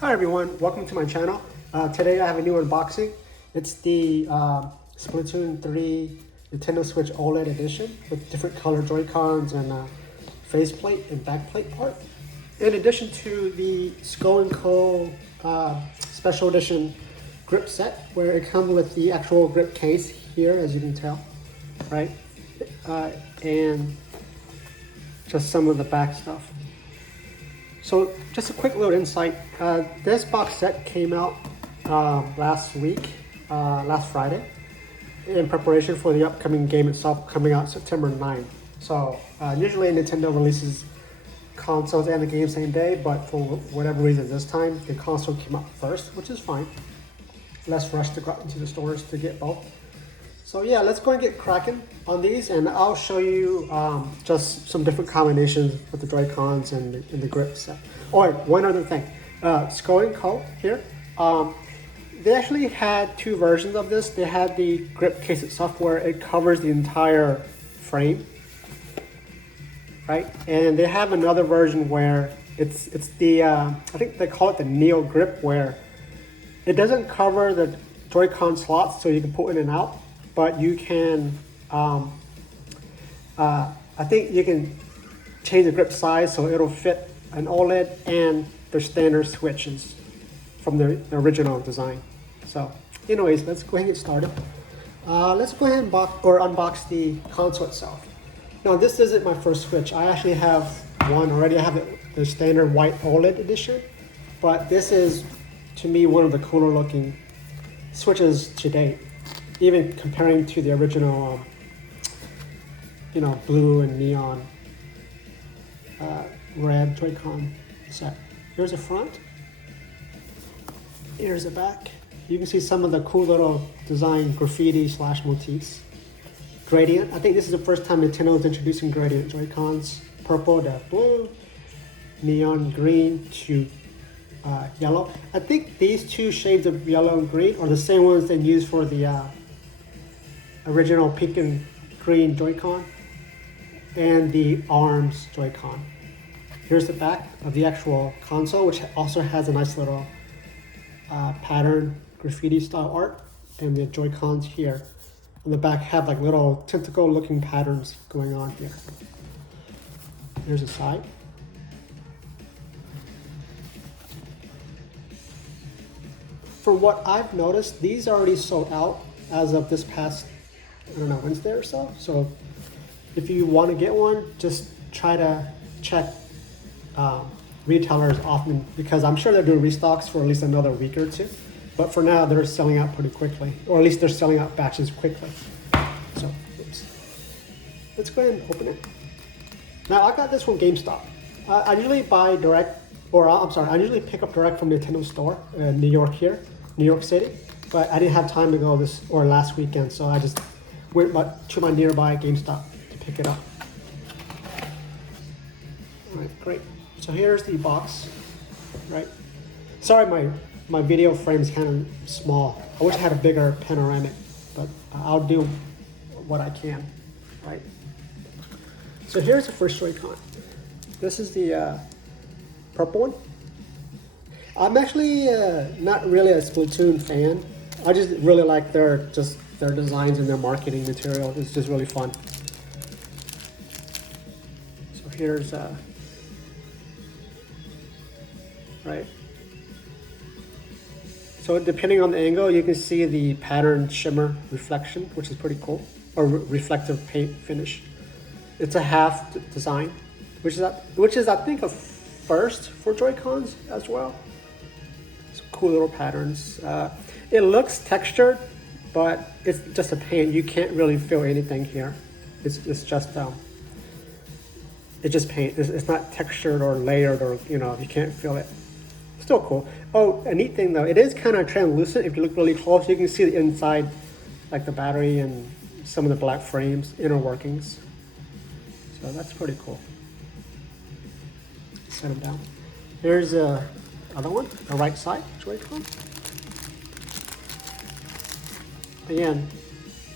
Hi everyone, welcome to my channel. Today I have a new unboxing. It's the Splatoon 3 Nintendo Switch OLED edition with different color Joy-Cons and faceplate and backplate part. In addition to the Skull Co special edition grip set, where it comes with the actual grip case here, as you can tell, right? And just some of the back stuff. So just a quick little insight. This box set came out last Friday, in preparation for the upcoming game itself coming out September 9th. So usually Nintendo releases consoles and the game same day, but for whatever reason this time, the console came out first, which is fine. Less rush to go out into the stores to get both. So yeah, let's go and get cracking on these, and I'll show you just some different combinations with the Joy-Cons and the grip set. Oh, wait, one other thing. Skull Co here, they actually had two versions of this. They had the grip case itself where it covers the entire frame, right? And they have another version where it's the, I think they call it the Neo Grip, where it doesn't cover the Joy-Con slots so you can pull in and out. But you can, I think you can change the grip size so it'll fit an OLED and the standard switches from the original design. So anyways, let's go ahead and get started. Let's go ahead and unbox the console itself. Now this isn't my first Switch. I actually have one already. I have the standard white OLED edition, but this is, to me, one of the cooler looking Switches to date. Even comparing to the original, blue and neon red Joy-Con set. Here's the front. Here's the back. You can see some of the cool little design graffiti / motifs. Gradient. I think this is the first time Nintendo is introducing gradient Joy-Cons. Purple to blue, neon green to yellow. I think these two shades of yellow and green are the same ones they use for the original pink and green Joy-Con and the ARMS Joy-Con. Here's the back of the actual console, which also has a nice little pattern graffiti style art, and the Joy-Cons here on the back have like little tentacle looking patterns going on here. Here's the side. From what I've noticed, these are already sold out as of this past, I don't know, Wednesday or so. So if you want to get one, just try to check retailers often, because I'm sure they're doing restocks for at least another week or two. But for now, they're selling out pretty quickly, or at least they're selling out batches quickly. So, oops. Let's go ahead and open it. Now, I got this from GameStop. I usually buy direct, I usually pick up direct from Nintendo store in New York City. But I didn't have time to go last weekend, so I just went to my nearby GameStop to pick it up. All right, great. So here's the box, right? Sorry, my video frame is kind of small. I wish I had a bigger panoramic, but I'll do what I can, right? So here's the first Joy-Con. This is the purple one. I'm actually not really a Splatoon fan. I just really like their designs and their marketing material. It's just really fun. So here's right. So depending on the angle, you can see the pattern shimmer reflection, which is pretty cool, or reflective paint finish. It's a half design, which is I think a first for Joy-Cons as well. Some cool little patterns. It looks textured, but it's just a paint. You can't really feel anything here. It's just paint. It's not textured or layered, or you can't feel it. Still cool. Oh, a neat thing though, it is kind of translucent. If you look really close, you can see the inside, like the battery and some of the black frames, inner workings. So that's pretty cool. Set them down. Here's the other one, the right side Joy-Con. Again,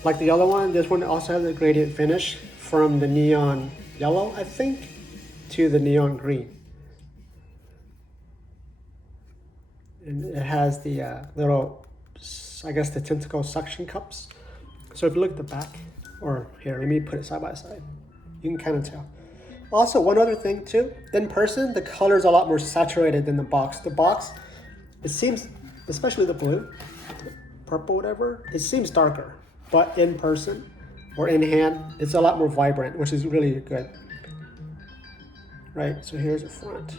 like the other one, this one also has a gradient finish from the neon yellow, I think, to the neon green. it has the little, I guess, the tentacle suction cups. So if you look at the back, or here, let me put it side by side. You can kind of tell. Also, one other thing too, in person, the color is a lot more saturated than the box. The box, it seems, especially the blue, purple, whatever, it seems darker. But in person or in hand, it's a lot more vibrant, which is really good. Right, so here's the front.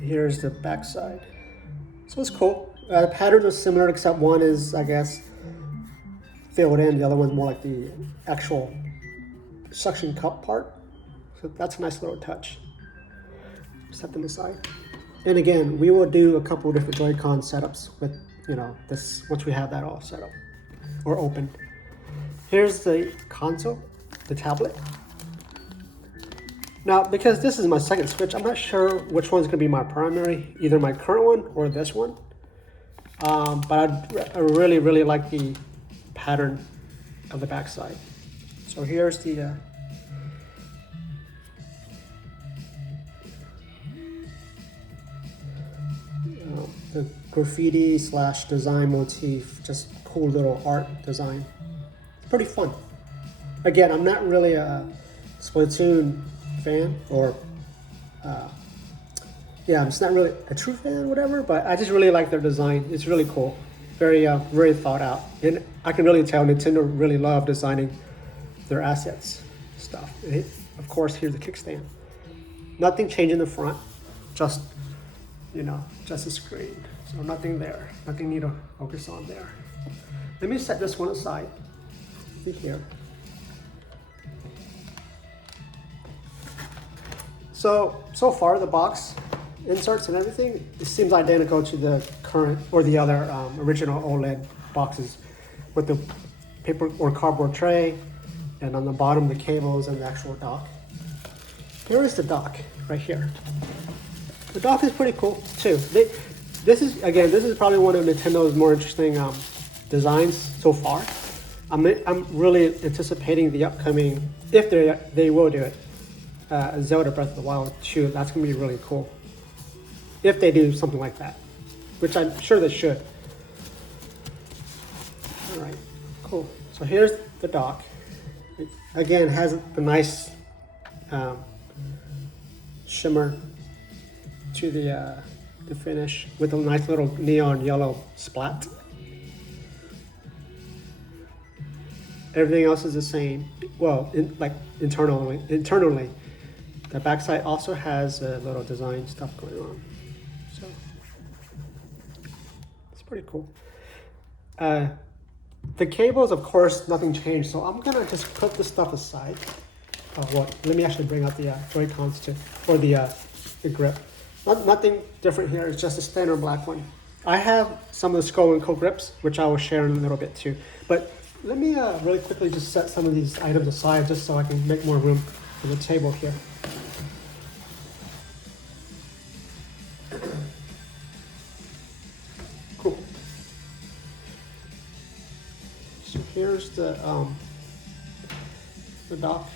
Here's the back side. So it's cool. The patterns are similar, except one is, I guess, filled in. The other one's more like the actual suction cup part. So that's a nice little touch. Set them aside. And again, we will do a couple of different JoyCon setups with, you know, this once we have that all set up or open. Here's the console, the tablet. Now, because this is my second Switch, I'm not sure which one's gonna be my primary, either my current one or this one. But I really, really like the pattern of the backside. So here's the the graffiti / design motif, just cool little art design. It's pretty fun. Again, I'm not really a Splatoon fan, or yeah, I'm just not really a true fan, whatever, but I just really like their design. It's really cool. Very, very thought out. And I can really tell Nintendo really loved designing their assets stuff. And of course, here's the kickstand. Nothing changing the front, just, you know, just a screen. So nothing there, nothing need to focus on there. Let me set this one aside. See here. So far the box inserts and everything, it seems identical to the current or the other original OLED boxes, with the paper or cardboard tray, and on the bottom the cables and the actual dock. Here is the dock right here. The dock is pretty cool too. This is probably one of Nintendo's more interesting designs so far. I'm really anticipating the upcoming, if they will do it, Zelda Breath of the Wild 2. That's gonna be really cool if they do something like that, which I'm sure they should. All right, cool. So here's the dock. It, again, has a nice shimmer to the finish with a nice little neon yellow splat. Everything else is the same. Well, internally. The backside also has a little design stuff going on. So it's pretty cool. The cables, of course, nothing changed. So I'm gonna just put this stuff aside. Well, let me actually bring out the JoyCons too, or the grip. Nothing different here. It's just a standard black one. I have some of the Skull Co GripCase, which I will share in a little bit too. But let me really quickly just set some of these items aside, just so I can make more room for the table here. Cool. So here's the dock.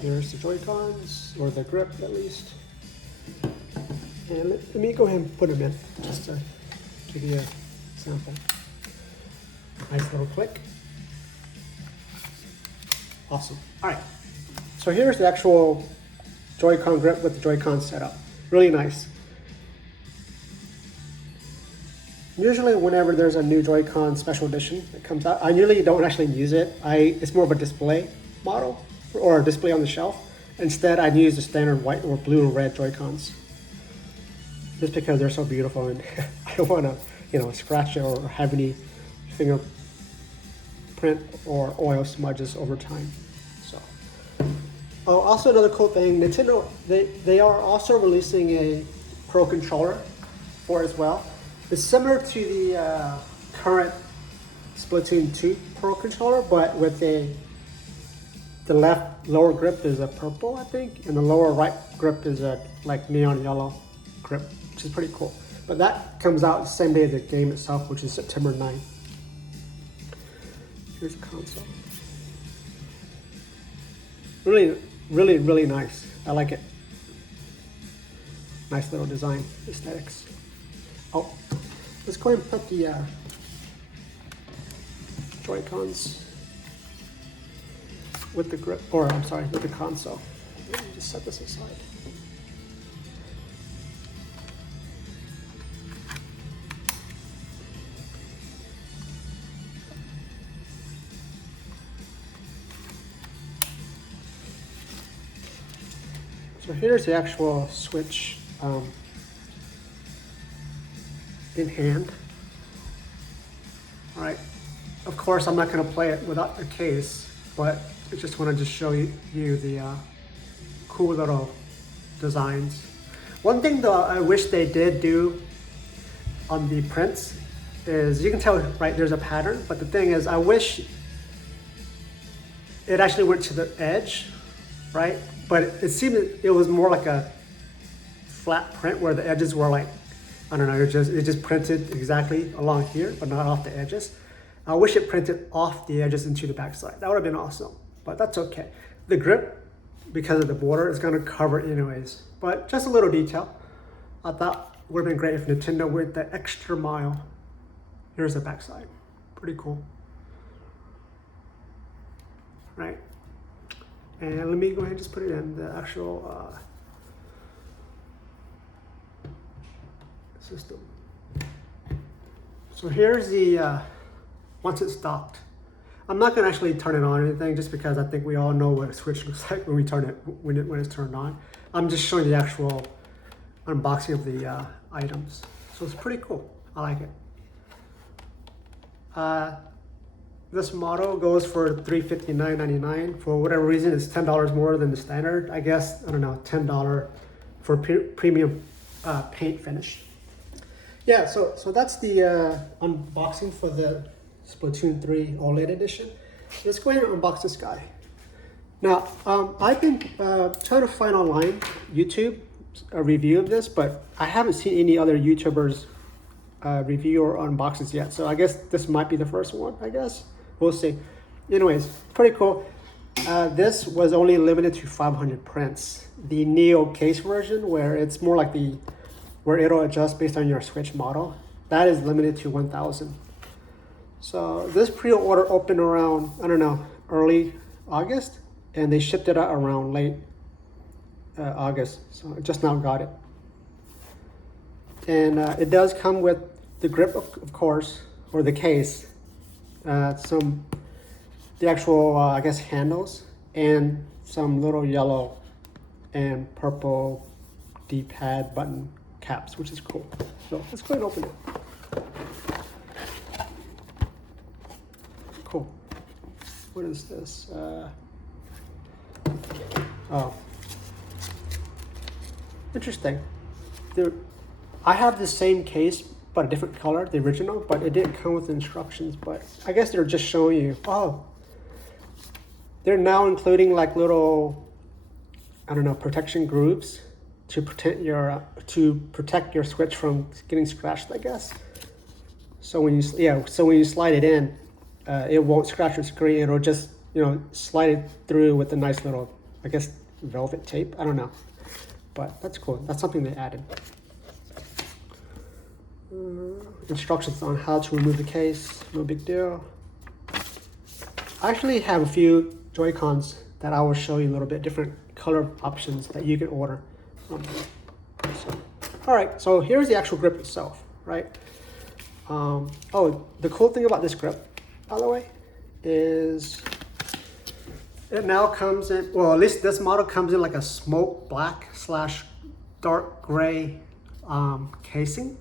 Here's the JoyCons, or the grip at least. And let me go ahead and put them in, just to give you a sample. Nice little click. Awesome. All right. So here's the actual JoyCon grip with the JoyCon setup. Really nice. Usually whenever there's a new JoyCon special edition that comes out, I usually don't actually use it. It's more of a display model, or a display on the shelf. Instead, I'd use the standard white or blue or red JoyCons, just because they're so beautiful, and I don't want to, scratch it or have any fingerprint or oil smudges over time. So, also another cool thing, Nintendo, they are also releasing a Pro controller for it as well. It's similar to the current Splatoon 2 Pro controller, but with the left lower grip is a purple, I think, and the lower right grip is a neon yellow grip, which is pretty cool. But that comes out the same day as the game itself, which is September 9th. Here's the console. Really, really, really nice. I like it. Nice little design aesthetics. Oh, let's go ahead and put the JoyCons with the grip, or I'm sorry, with the console. Let me just set this aside. So here's the actual switch in hand. All right. Of course, I'm not going to play it without the case, but I just want to show you the cool little designs. One thing though I wish they did do on the prints is, you can tell, right, there's a pattern, but the thing is, I wish it actually went to the edge, right? But it seemed it was more like a flat print where the edges were like, I don't know, it just printed exactly along here, but not off the edges. I wish it printed off the edges into the backside. That would have been awesome, but that's okay. The grip, because of the border, is gonna cover it anyways. But just a little detail. I thought it would have been great if Nintendo went the extra mile. Here's the backside. Pretty cool. Right? And let me go ahead and just put it in the actual system. So here's the, once it's docked. I'm not gonna actually turn it on or anything, just because I think we all know what a switch looks like when we turn it, when it's turned on. I'm just showing the actual unboxing of the items. So it's pretty cool, I like it. This model goes for $359.99. For whatever reason, it's $10 more than the standard. I guess, I don't know, $10 for premium paint finish. Yeah, so that's the unboxing for the Splatoon 3 OLED edition. Let's go ahead and unbox this guy. Now, I've been trying to find online, YouTube, a review of this, but I haven't seen any other YouTubers review or unboxes yet. So I guess this might be the first one, I guess. We'll see. Anyways, pretty cool. This was only limited to 500 prints. The Neo case version, where it's more like where it'll adjust based on your Switch model, that is limited to 1,000. So this pre-order opened around, I don't know, early August, and they shipped it out around late August. So I just now got it. And it does come with the grip, of course, or the case, the actual, I guess, handles, and some little yellow and purple D-pad button caps, which is cool. So let's go ahead and open it. Cool. What is this? Oh, interesting. I have the same case, but a different color, the original, but it didn't come with instructions. But I guess they're just showing you, oh, they're now including like little, I don't know, protection grooves to protect your Switch from getting scratched, I guess. So when you slide it in, it won't scratch your screen. It'll just, slide it through with a nice little, I guess, velvet tape. I don't know, but that's cool. That's something they added. Instructions on how to remove the case, no big deal. I actually have a few JoyCons that I will show you a little bit, different color options that you can order. All right, so here's the actual grip itself, right? Oh, the cool thing about this grip, by the way, is it now comes in, well, at least this model comes in like a smoke black / dark gray casing.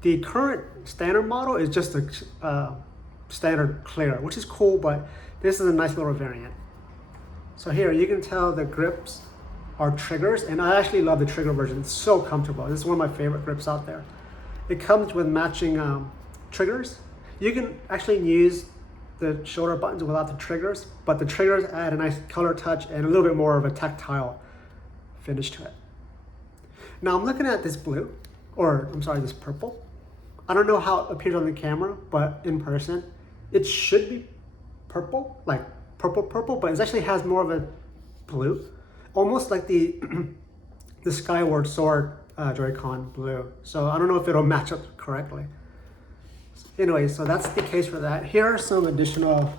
The current standard model is just a standard clear, which is cool, but this is a nice little variant. So here you can tell the grips are triggers, and I actually love the trigger version. It's so comfortable. This is one of my favorite grips out there. It comes with matching triggers. You can actually use the shoulder buttons without the triggers, but the triggers add a nice color touch and a little bit more of a tactile finish to it. Now I'm looking at this blue, or I'm sorry, this purple. I don't know how it appears on the camera, but in person, it should be purple, like purple, but it actually has more of a blue, almost like the the Skyward Sword Joy-Con blue. So I don't know if it'll match up correctly. Anyway, so that's the case for that. Here are some additional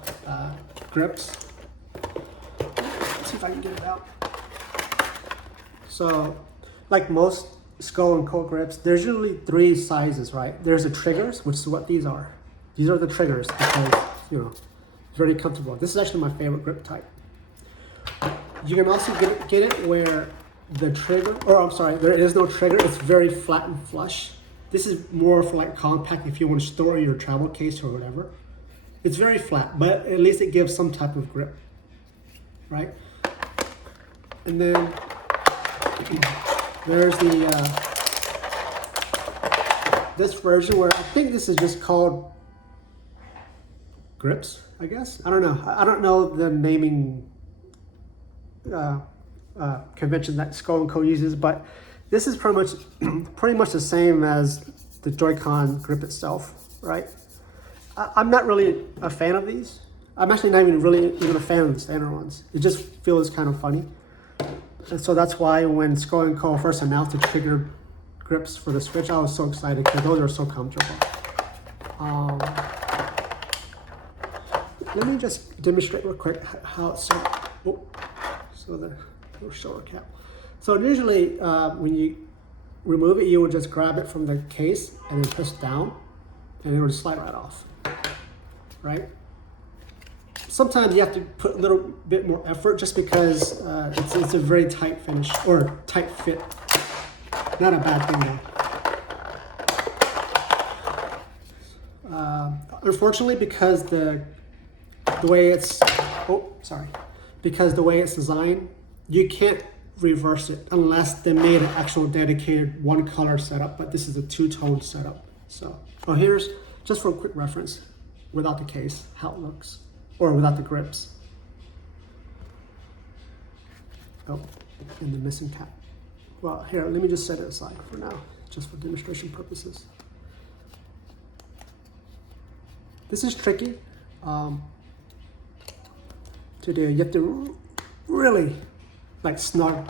grips. Let's see if I can get it out. So, like most Skull Co grips, there's usually 3 sizes, right? There's the triggers, which is what these are. These are the triggers because, you know, it's very comfortable. This is actually my favorite grip type. You can also get it where the trigger, or I'm sorry, there is no trigger. It's very flat and flush. This is more for like compact if you want to store your travel case or whatever. It's very flat, but at least it gives some type of grip, right? And then there's the this version where I think this is just called grips, I guess. I don't know. I don't know the naming convention that Skull Co uses, but this is pretty much the same as the Joy-Con grip itself, right? I'm not really a fan of these. I'm actually not even a fan of the standard ones. It just feels kind of funny. And so that's why when Skull Co first announced the trigger grips for the Switch, I was so excited because those are so comfortable. Let me just demonstrate real quick how it's so the little shoulder cap. So usually when you remove it, you would just grab it from the case and then press down and it would slide right off, right? Sometimes you have to put a little bit more effort just because it's a very tight finish or tight fit. Not a bad thing though. Unfortunately, because the way it's designed, you can't reverse it unless they made an actual dedicated 1-color setup, but this is a 2-tone setup. So here's just for a quick reference without the case how it looks, or without the grips. Oh, and the missing cap. Well, here, let me just set it aside for now, just for demonstration purposes. This is tricky to do. You have to really like snug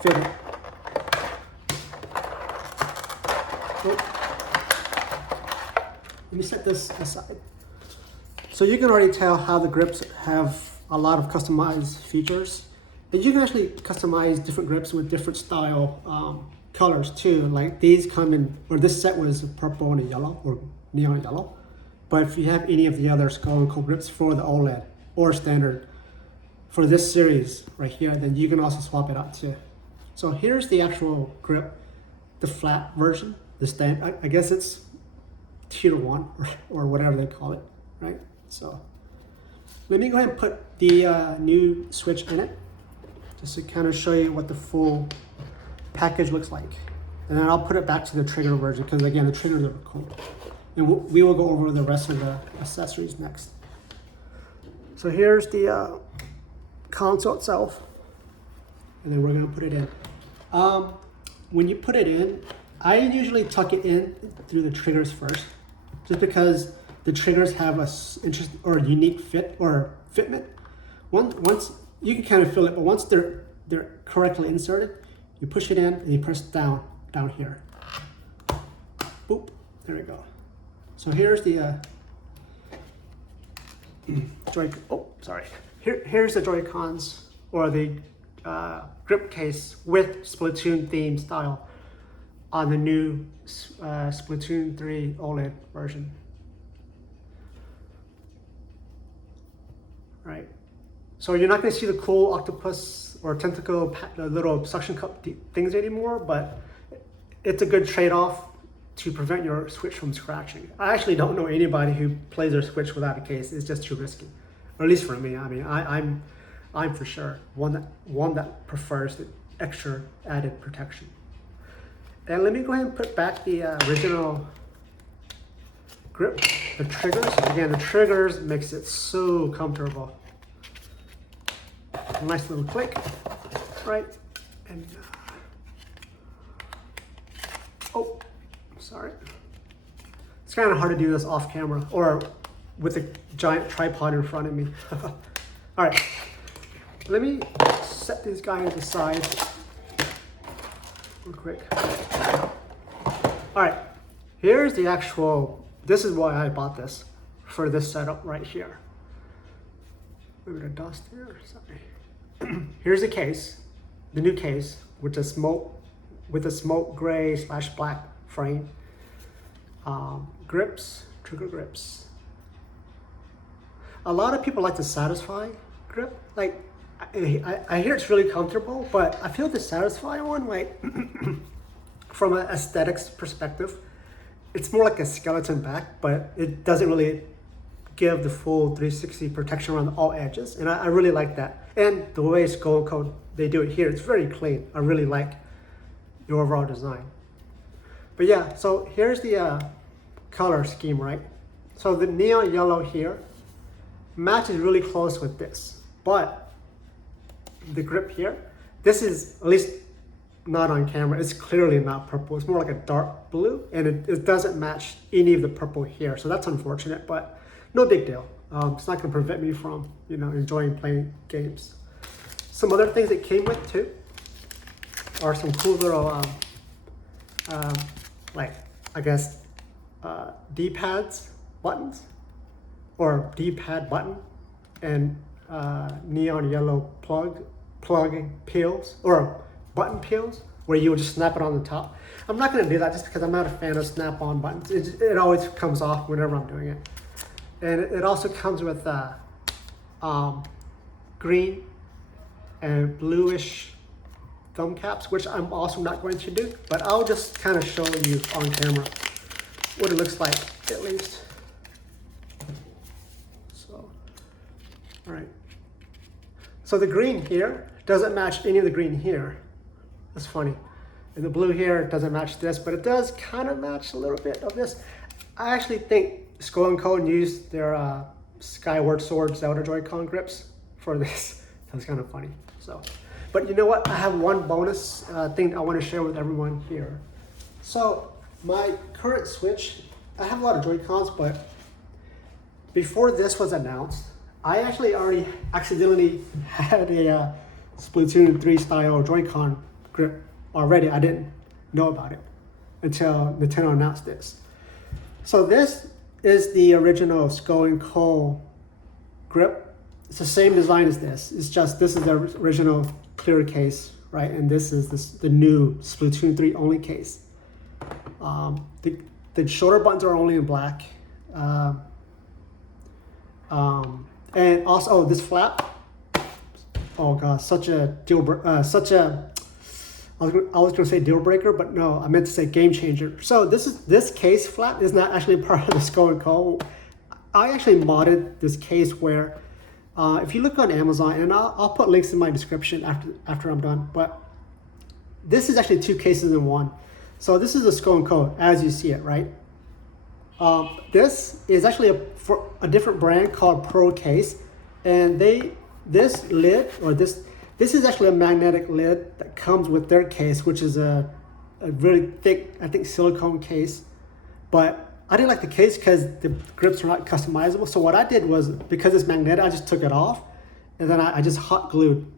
fit it. Let me set this aside. So you can already tell how the grips have a lot of customized features. And you can actually customize different grips with different style colors too. Like these come in, or this set was purple and yellow, or neon yellow. But if you have any of the other Skull Co grips for the OLED or standard for this series right here, then you can also swap it out too. So here's the actual grip, the flat version, the stand. I guess it's tier 1 or whatever they call it, right? So let me go ahead and put the new Switch in it, just to kind of show you what the full package looks like. And then I'll put it back to the trigger version, because again, the triggers are cool. And we will go over the rest of the accessories next. So here's the console itself, and then we're gonna put it in. When you put it in, I usually tuck it in through the triggers first, just because the triggers have a unique fit or fitment. Once you can kind of feel it, but once they're correctly inserted, you push it in and you press down here. Boop, there we go. So here's the Here's the Joy-Cons, or the grip case with Splatoon theme style on the new Splatoon 3 OLED version. Right. So you're not going to see the cool octopus or tentacle, the little suction cup things anymore, but it's a good trade-off to prevent your Switch from scratching. I actually don't know anybody who plays their Switch without a case. It's just too risky, or at least for me. I mean, I'm for sure one that prefers the extra added protection. And let me go ahead and put back the original grip, the triggers. Again, the triggers makes it so comfortable. A nice little click, right? And sorry. It's kind of hard to do this off camera, or with a giant tripod in front of me. All right, let me set these guys aside real quick. All right, here's the actual, this is why I bought this, for this setup right here. Maybe the dust here, sorry. Here's the case, the new case with a smoke gray / black frame. Grips, trigger grips. A lot of people like the Satisfy grip. Like, I hear it's really comfortable, but I feel the Satisfy one, like, from an aesthetics perspective, it's more like a skeleton back, but it doesn't really give the full 360 protection around all edges, and I really like that. And the way Skull Co they do it here, it's very clean. I really like the overall design. But yeah, so here's the color scheme, right? So the neon yellow here matches really close with this, but the grip here, this is, at least not on camera, it's clearly not purple. It's more like a dark blue, and it doesn't match any of the purple here, so that's unfortunate, but no big deal. It's not going to prevent me from, you know, enjoying playing games. Some other things that came with too are some cool little like, I guess, D-pads, buttons, or D-pad button, and neon yellow plug peels, or button peels, where you would just snap it on the top. I'm not going to do that just because I'm not a fan of snap-on buttons. It always comes off whenever I'm doing it. And it also comes with green and bluish thumb caps, which I'm also not going to do, but I'll just kind of show you on camera what it looks like, at least. So, all right. So the green here doesn't match any of the green here. That's funny. And the blue here doesn't match this, but it does kind of match a little bit of this. I actually think Skull Co used their Skyward Sword Zelda JoyCon grips for this. That's kind of funny. So, but you know what? I have one bonus thing I want to share with everyone here. So my current Switch, I have a lot of JoyCons, but before this was announced, I actually already accidentally had a Splatoon 3 style JoyCon grip already. I didn't know about it until Nintendo announced this. So this is the original Skull Co grip. It's the same design as this. It's just, this is the original clear case, right? And this is the new Splatoon 3 only case. The shoulder buttons are only in black. And also, this flap, oh god, such a deal breaker, I was gonna say deal breaker, but no, I meant to say game changer. So this case flap is not actually part of the Skull Co. I actually modded this case where, if you look on Amazon, and I'll put links in my description after I'm done, but this is actually two cases in one. So this is a Skull Co as you see it, right? This is actually for a different brand called ProCase, and this lid, or this is actually a magnetic lid that comes with their case, which is a really thick, I think, silicone case. But I didn't like the case because the grips are not customizable. So what I did was, because it's magnetic, I just took it off, and then I just hot glued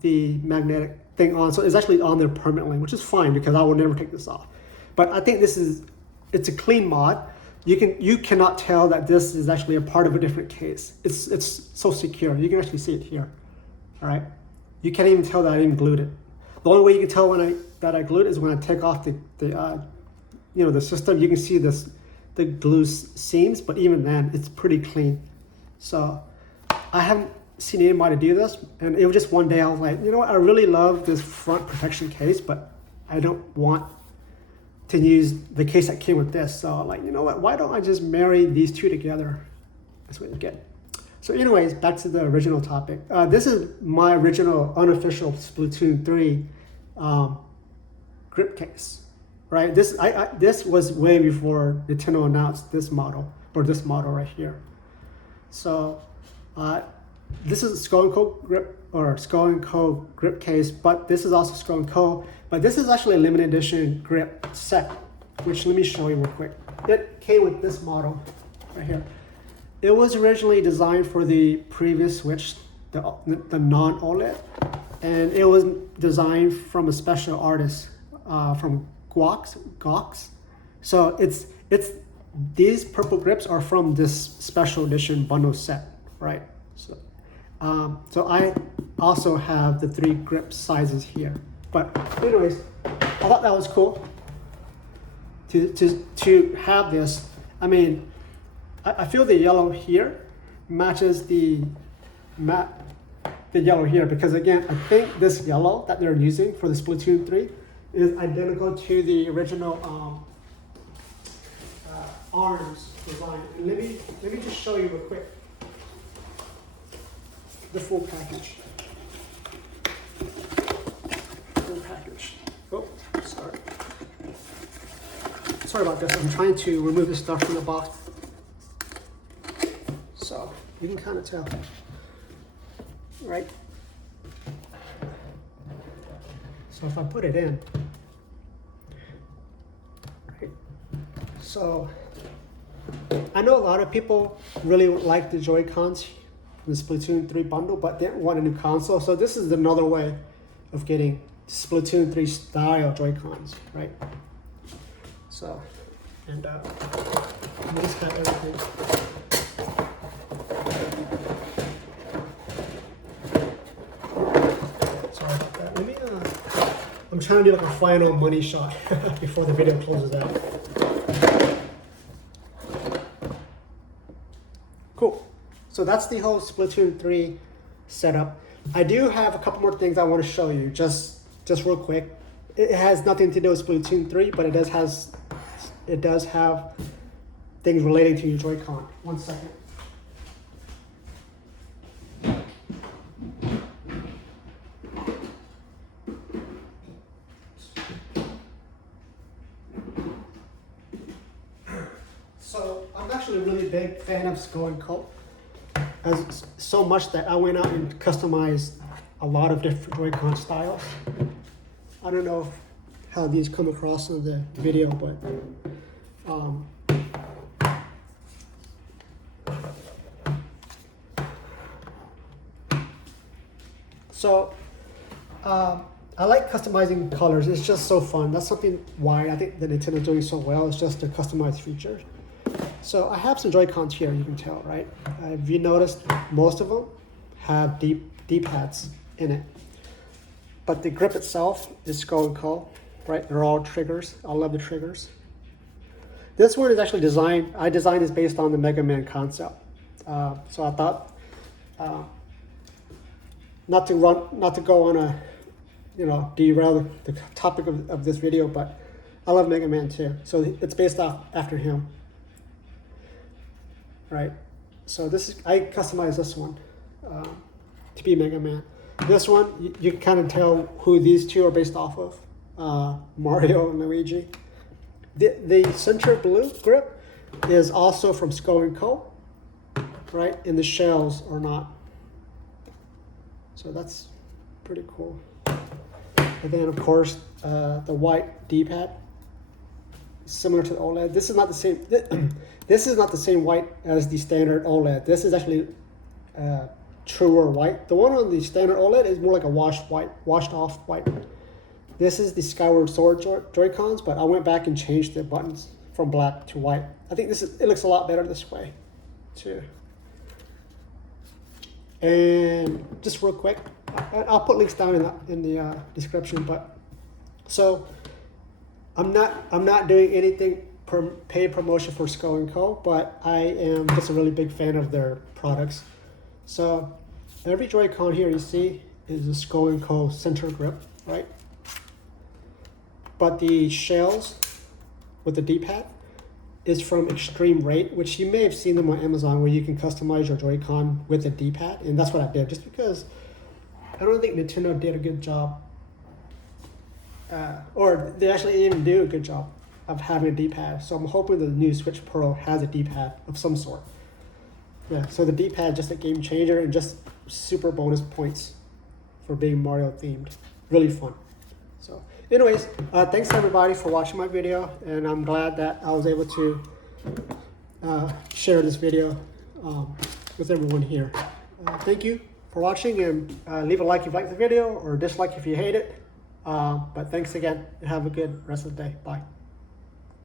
the magnetic thing on. So it's actually on there permanently, which is fine because I will never take this off. But I think it's a clean mod. You cannot tell that this is actually a part of a different case. It's so secure. You can actually see it here. All right. You can't even tell that I even glued it. The only way you can tell that I glued it is when I take off the system. You can see the glue seams, but even then, it's pretty clean. So I haven't seen anybody do this, and it was just one day I was like, you know what? I really love this front protection case, but I don't want to use the case that came with this. So I'm like, you know what? Why don't I just marry these two together? That's what you get. So anyways, back to the original topic. This is my original unofficial Splatoon 3 grip case, right? This was way before Nintendo announced this model, or this model right here. So this is Skull Co grip, or Skull Co GripCase, but this is also Skull Co, but this is actually a limited edition grip set, which let me show you real quick. It came with this model right here. it was originally designed for the previous Switch, the non-OLED, and it was designed from a special artist from GAWX. So it's these purple grips are from this special edition bundle set, right? So so I also have the 3 grip sizes here. But anyways, I thought that was cool to have this. I mean, I feel the yellow here matches the yellow here, because again, I think this yellow that they're using for the Splatoon 3 is identical to the original arms design. And let me just show you real quick the full package. Oh, sorry about this. I'm trying to remove the stuff from the box, so you can kind of tell, right? So if I put it in, right? So I know a lot of people really like the JoyCons, the Splatoon 3 bundle, but they want a new console. So this is another way of getting Splatoon 3 style JoyCons, right? So, and this got everything. Sorry about that. Let me, I'm trying to do like a final money shot before the video closes out. Cool. So that's the whole Splatoon 3 setup. I do have a couple more things I want to show you, just real quick. It has nothing to do with Splatoon 3, but it does have things relating to your Joy-Con. 1 second. So I'm actually a really big fan of Skull Co. As so much that I went out and customized a lot of different Joy-Con styles. I don't know how these come across in the video, but I like customizing colors. It's just so fun. That's something why I think the Nintendo's doing so well. It's just their customized features. So I have some Joy-Cons here, you can tell, right? If you noticed, most of them have D-pads in it. But the grip itself is Skull Co, right? They're all triggers. I love the triggers. This one is actually designed, I designed this based on the Mega Man concept. So I thought, not to go on a, derail the topic of this video, but I love Mega Man too. So it's based after him. Right, so I customized this one to be Mega Man. This one, you can kind of tell who these two are based off of, Mario and Luigi. The center blue grip is also from Skull Co, right? And the shells are not. So that's pretty cool. And then of course, the white D-pad, similar to the OLED. This is not the same. This is not the same white as the standard OLED. This is actually truer white. The one on the standard OLED is more like a washed off white. This is the Skyward Sword Joy-Cons, but I went back and changed the buttons from black to white. I think it looks a lot better this way, too. And just real quick, I'll put links down in the description. But so I'm not doing anything paid promotion for Skull Co, but I am just a really big fan of their products. So every Joy-Con here you see is a Skull Co center grip, right? But the shells with the D-pad is from ExtremeRate, which you may have seen them on Amazon, where you can customize your Joy-Con with a D-pad, and that's what I did, just because I don't think Nintendo did a good job, or they actually even do a good job of having a D-pad. So I'm hoping the new Switch Pro has a D-pad of some sort. Yeah, so the D-pad just a game changer and just super bonus points for being Mario themed. Really fun. So anyways, thanks everybody for watching my video, and I'm glad that I was able to share this video with everyone here. Thank you for watching, and leave a like if you like the video or dislike if you hate it. But thanks again, and have a good rest of the day. Bye.